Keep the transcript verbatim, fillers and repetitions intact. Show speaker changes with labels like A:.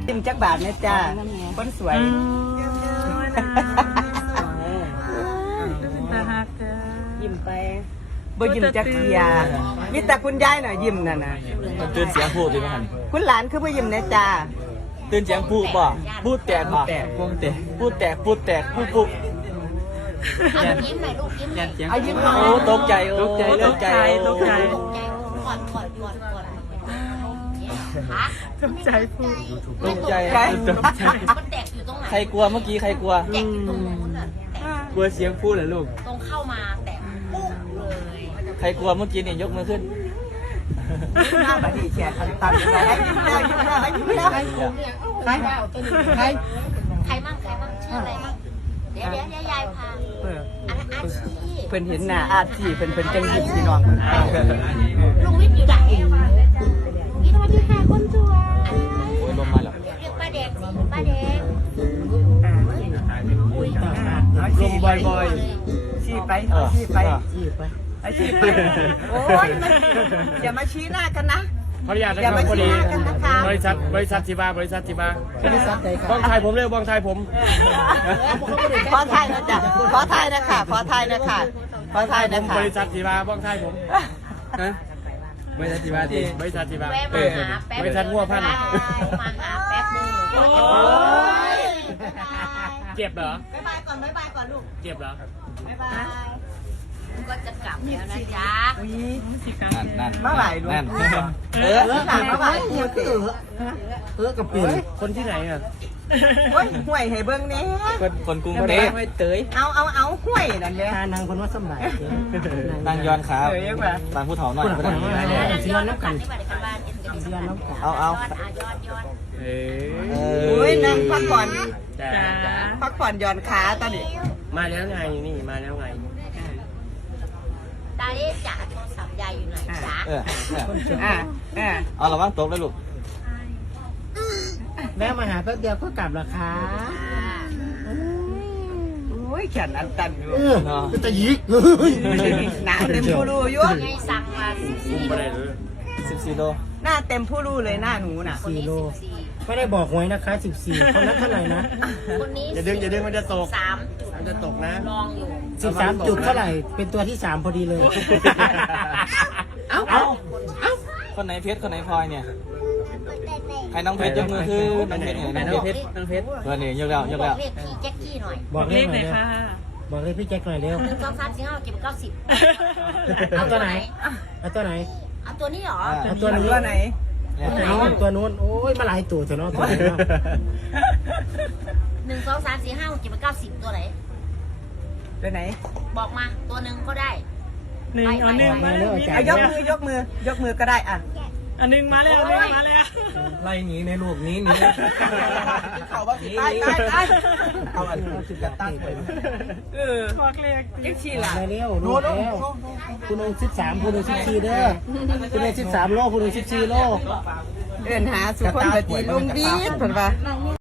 A: จิ้มจักบาทเนี่ยจ้าคนสวยยิ้มไปบ่ยิ้มจักเทียมีแต่คุณยายน่ะยิ้มน่ะนะ
B: ตื่นเสียงพูดดีไหมครับ
A: คุณหลานคือบ่ยิ้มเนี่ยจ้า
B: ตื่นเสียงพูดบ่พูดแตกบ่พูดแตกพูดแตกพูดแตกพูดปุ๊บ
C: เอายิ้มหน่อยลูกยิ้มหน่อย
A: เอายิ้มหน่อย
B: โอ้ตกใจโอ้ตกใจตกใจตกใจ
C: ก่อนก่อนก่อนก่อน
A: ตกใจพูด
B: ตกใจตกใจ
C: มันแตกอยู่ตรงไหน
B: ใครกลัวเมื่อกี้ใครกลัว
C: แตกอยู่ตรงนู้นน่ะ
B: กลัวเสียงพูดเหรอลูก
C: ตรงเข้ามาแตกปุ๊บเลย
B: ใครกลัวเมื่อกี้เนี่ยยกมือขึ้น
A: หน้าบัดนี้แขกตันๆไปยิ้มแล้วยิ้มแล้วยิ้มแล้วใครใครใคร
C: ใครมั่งใครมั่งชื่ออะไรมั่งเดี๋ยวเดี๋ยวเดี๋ยวยายพาอันนั้นอาชี
A: เพิ่นเห็นหน้าอาชีเพิ่นเพิ่นจังยิ้มพี่น้อง
C: ลุงวิทย์อยู่ไหนวิทย์สวัสดีค่ะคนสวย
B: โอ้ยลมมาแล้ว
C: เรียกป้าแดงสิป้าแดง
A: ลมบ่อยๆชี้ไปชี้ไปชี้ไปไอ้ชี้ไปโอ้ยมันอย่ามาชี้หน้ากันนะ
D: ขออนุญาตนะครับพอดีบริษัทบริษัทจีบาบริษัทจีบาบริษัทบ้องไทยผมเรียกบ้องไทยผม
A: ขอไทยนะจ๊ะขอไทยนะค่ะขอไทยนะค่ะขอไทยนะค่ะ
D: บริษัทจีบาบ้องไทยผมนะบริษัทจีบาทีบริษัทจีบา
C: เออบ
D: ริษัทงัวพันธุ์
C: มาหาแป๊บนึง
D: เจ็บเหรอ
A: บ๊ายบายก่อนบ๊ายบายก่อนลูก
D: เจ็บเหรอ
A: บ๊ายบาย
C: ก็จะกลับแล้วนะจ๊ะ
B: นั่นนั่น
A: มาไหวลูกเออมาไหวเออเออกับเปลี่ยน
D: คนที่ไหนอ่ะ
A: โอ้ยห่วยให้เบิ้งนี้
B: คนคนกรุงเทพ
A: ไม่เตยเอาเอาเอาห่วยนั่นเลย
E: นางคนว่าสมัย
B: นางย้อนขาบางผู้เฒ่าหน่อย
C: ย้อนน้ำกันย้อนน้ำกัน
B: เอาเอา
C: ย้อนย้อน
D: เอ
A: อโอ้ยนั่งพักผ่อนพักผ่อนย้อนขาตอนนี้
D: มาแล้วไงนี่มาแล้วไง
C: ตาเล่จ๋าโทรศัพท์ยายอยู่ไหนจ๋า
B: เออ
A: อ่าอ่า
B: เอาระวังตกเลยลูก
E: แม่มาหาแป๊บเดียวก็กลับแล้วค่ะ
A: โอ้ยแขนอันตันอยู่
E: เนาะจะยิก
A: หน้าเต็มผู้รู้อยู่
C: ไงสั่งมาสิบสี่
B: สิบสี่โล
A: หน้าเต็มผู้รู้เลยหน้าหนูน่ะ
E: สี่โลไม่ได้บอกไว้นะคะสิบสี่คนนั้นเท่าไหร่นะ
C: คนนี้
D: อย่าดึงอย่าดึงมันจะตก
C: สาม
D: มันจะตกนะ
C: ลองอยู่
E: สิบสามจุดเท่าไหร่เป็นตัวที่สามพอดีเลย
B: เอาเอาคนไหนเพชรคนไหนพลอยเนี่ยใครน้องเพชรยกมือคือน้องเพชรเนี่ยน้องเพชรน้องเพชรตัวนี้ยกแล้วยกแล้ว
C: เรียกพี่แจ็คกี้หน่อย
E: บอกเลขหน่อยค่ะบอกเลขพี่แจ็คหน่อยเร็ว
C: หนึ่งสองสามสี่ห้าเจ็ดเก้าสิบ
E: เอาตัวไหนเอาตัวไหน
C: เอาตัวนี้เหรอ
E: เอาตัวนี้
A: ไหน
E: เอาตัวนู้นโอ้ยมาหลายตัวเถอะเนาะตัวนี้
C: หนึ่งสองสามสี่ห้าเจ็ดเก้าสิบตัวไหน
A: ตัวไหน
C: บอกมาตัวหนึ่งก็ได้
F: หนึ่งเอาหนึ่งมาแล้ว
A: ยกมือยกมือยกมือก็ได้อ่ะ
F: อันหนึ่งมาแล้วหนึ่งมาแล้ว
E: ไล่หนีในลูกนี้นี่
A: เขาว่าตายตายตายเอาอันนี้สิจะตั้งไปเออ
F: บอกเลข
A: เจ็ดสี่ละ
E: เร็วโน้ตแล้วคุณหนึ่งสิบสามคุณหนึ่งสิบสี่เด้อคุณหนึ่งสิบสามโลคุณหนึ่งสิบสี่โล
A: เอิ้นหาสุขคนปฏิลุงดีเพิ่นว่า